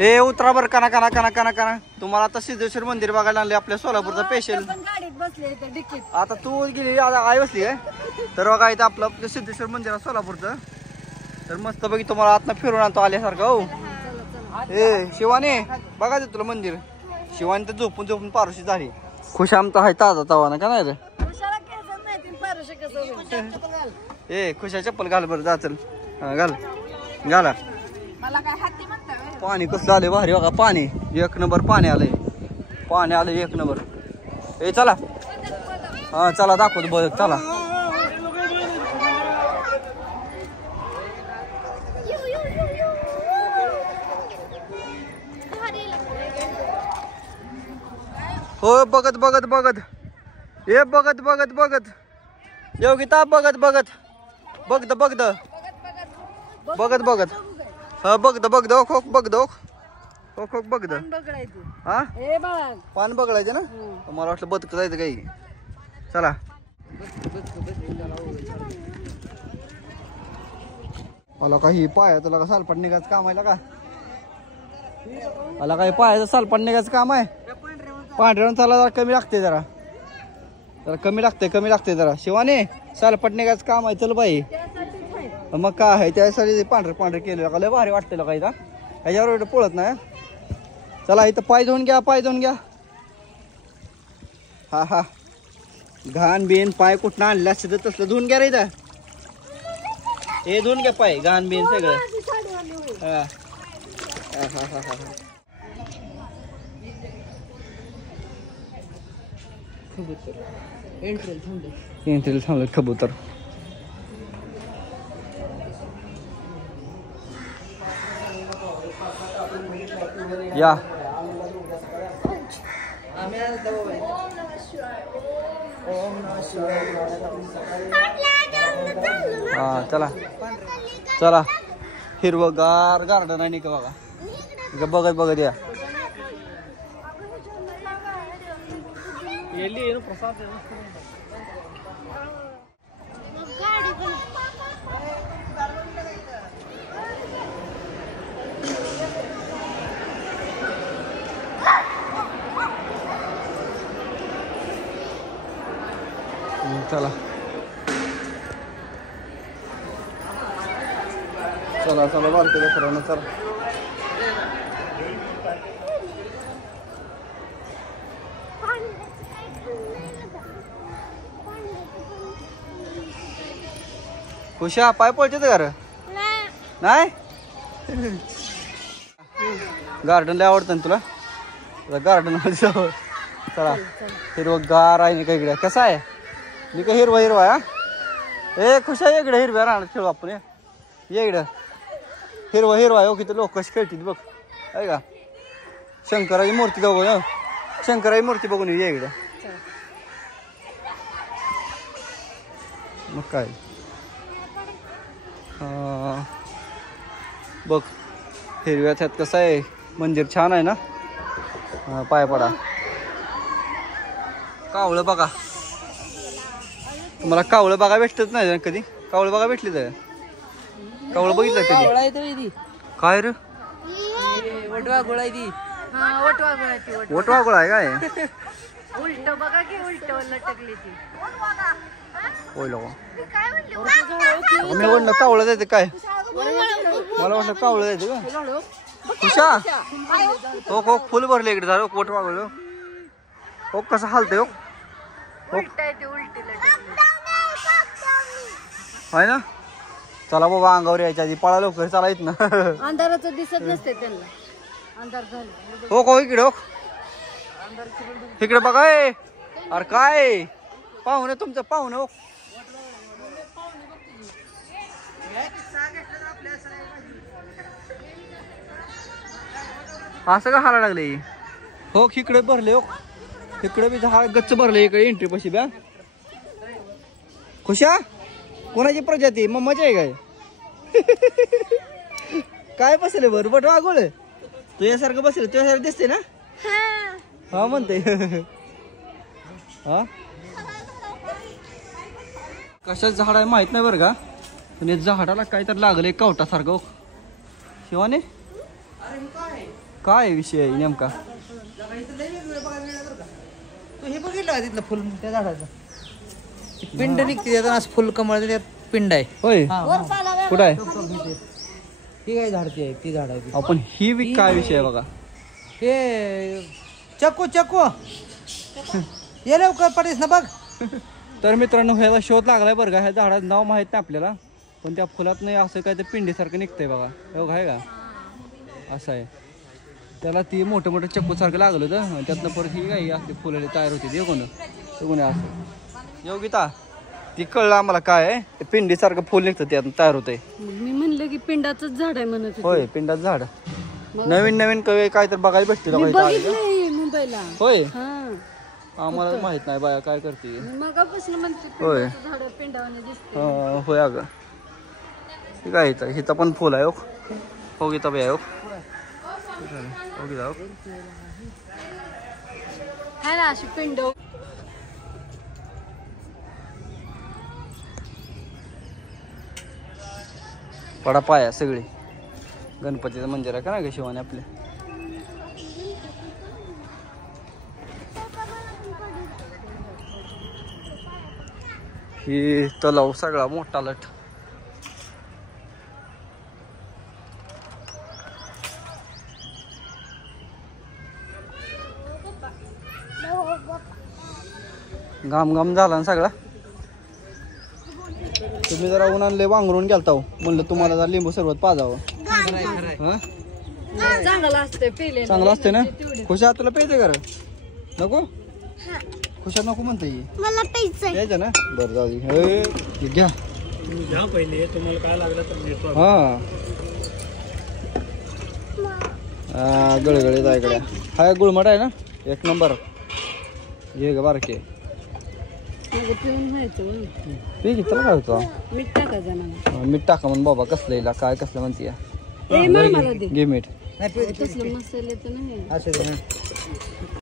ए उतरा बर काना काना काना काना काना तुम्हाला आता सिद्धेश्वर मंदिर बघायला आणले आपल्या सोलापूरचा स्पेशल. आता तू गेली आई बसली आहे तर बघा इथं आपलं सिद्धेश्वर मंदिर आहे सोलापूरचं. तर मस्त बघी तुम्हाला आतनं फिरून आणतो आल्यासारखं. हो ए शिवाने बघा ते तुला मंदिर. शिवानी तर झोपून झोपून पारुशी झाली. खुश आमचा आहे ताजा तवाना का नाही रे. ए खुशा चप्पल घाल बरं जा चल. घाल घाला. पाणी कसं आले भारी बघा. पाणी एक नंबर पाणी आलंय. पाणी आलंय एक नंबर. ए चला हा चला दाखवतो बघ चला. हो बघत बघत बघत हे बघत बघत बघत योगिता बघत बघत बघत बघत बघत बघत हा बघत बघत ओख बघत ओख ओख बघत हा पान बघायचे ना. मला वाटलं बदक जायचं काही. चला मला काही पाया तुला का सालपाट निघायचं काम आहे का. मला काही पायाचं सालपाट निघायचं काम आहे. पांढऱ्यावर चला जरा कमी लागते जरा कमी लागते जरा. शिवाने सालपाट निघायचं काम आहे चल बाई. मग काय आहे त्यासाठी पांढरे केलं लय भारी वाटतं का इथं. ह्याच्यावर एवढं पळत नाही. चला इथं पाय धुवून घ्या. हा हा घाण बिन पाय कुठं आणलं असतं तसलं धुवून घ्या रे इथं. हे धुवून घ्या पाय घाण बिन सगळं. हा हा हा हा एंट्रीला थांबलं कबूतर. या हा चला चला हिरवगार गार्डन आहे का बघा. बघत बघत या. चला चला चला बारके लेकरांनो चला. खुशा पाय पळते घर नाही. गार्डन लय आवडतं ना तुला. गार्डन मध्ये जाऊ चला. हिरवगार आहे नाही का इकडे. कसा आहे मी का हिरवा हा. ए खुशा इकडे हिरव्या राहणार खेळू आपण. ये इकडं हिरवा हो किती लोक कशी खेळतील बघ आहे का. शंकराची मूर्ती बघून शंकराची मूर्ती बघून ये इकडं. मग काय बघ हिरव्यात ह्यात कसं आहे मंदिर छान आहे ना. पाय पडा. कावळं बघा. तुम्हाला कावळं बघा भेटतच नाही कधी. कावळं बघा भेटली तर कावळं बघितलं कधी. काय रे वटवा गोळा आहे काय. उलट बघा की उलट लटकली ती. होय लोक मी म्हणलं कावळं जायचं काय. मला वाटलं कावळं जायचं का. खुशा हो हो फुल भरले इकडे झालं. वटवा गोळ हो कसं हालतंय हो. आहे ना. चला बाबा अंगावर यायच्या आधी पळा लवकर चला येत ना. अंधाराचं दिसत नसते त्यांना. अंधार झालं हो हो इकडे हो इकडे बघा. अरे काय पाहुणे तुमचं पाहुणे हो. असं का हारा लागले हो. इकडे भरले हो. इकडे बी झाड गच्च भरले. इकडे एंट्री पशी ब्या. खुशा कोणाची प्रजाती मम्माची आहे काय. काय बसले बर बट वागोळ तुझ्यासारखं बसले. तुझ्यासारखं दिसते ना. हा म्हणते हा कशाच झाड आहे माहित नाही बरं का. पण झाडाला काय तर लागलंय कवटासारखं. शिवाने काय विषय आहे नेमका? तू हे बघितलं का तिथलं फुल त्या झाडाचं पिंड निघते त्यात असं फुल कमळ त्यात पिंड आहे. होय कुठं आहे? ती काय झाडची आहे ती झाड आहे ती. आपण ही बी काय विषय आहे बघा. हे चक्कू चक्कू ये लवकर पडेस ना बघ. तर मित्रांनो ह्याचा शोध लागलाय बरं का. ह्या झाडाचं नाव माहित नाही आपल्याला, पण त्या फुलात नाही असं काय ते पिंडीसारखं निघतंय बघा. हो आहे का असं आहे. त्याला ती मोठं मोठं चक्कूसारखं लागलं होतं, त्यातनं परत ही काही असते फुलाले तयार होते. ते कोण असं योगिता ती कळलं आम्हाला काय आहे. ते पिंडीसारखं फुल निघतं त्यातनं तयार होतंय. मी म्हणलं की पिंडाचंच झाड आहे म्हणत होते. होय पिंडाचं झाड. नवीन नवीन कवी काय तर बघायला भेटते मी बघितलंय मुंबईला. होय हा आम्हाला माहित नाही बाया काय करते. मगापासून म्हणते होय झाड पिंडावाने दिसते. होय अगं हे काय इथं हिथं पण फुल आहे. हो गीता बाई हो गीता आहे ना अशी पिंड. पडा पाया सगळे. गणपतीचं मंदिर आहे का नाही शिवाने आपल्या. ही तलाव सगळा मोठा लठ. घाम घाम झाला ना सगळा. तुम्ही जरा उन्हाळले वांगरून गेलता हो. म्हणलं तुम्हाला जरा लिंबू सरबत पाजावं. चांगलं असते पिले चांगलं असते ना. खुशा तुला प्यायचं का नको? खुशा नको म्हणते मला प्यायचं ना. बरं जाऊ दे घ्या पहिले तुम्हाला काय लागलं तर हा गळगळीत आहे इकडे. हाय गुळमट आहे ना एक नंबर. घे ग बारके पिऊन व्हायचं. ठीक आहे. काय होतं मीठ टाकायचं ना. मीठ टाका म्हणून बाबा कसलं काय कसलं म्हणते. ए, मला दे. घे मीठ. तसलं मसाल्याचं नाही. असं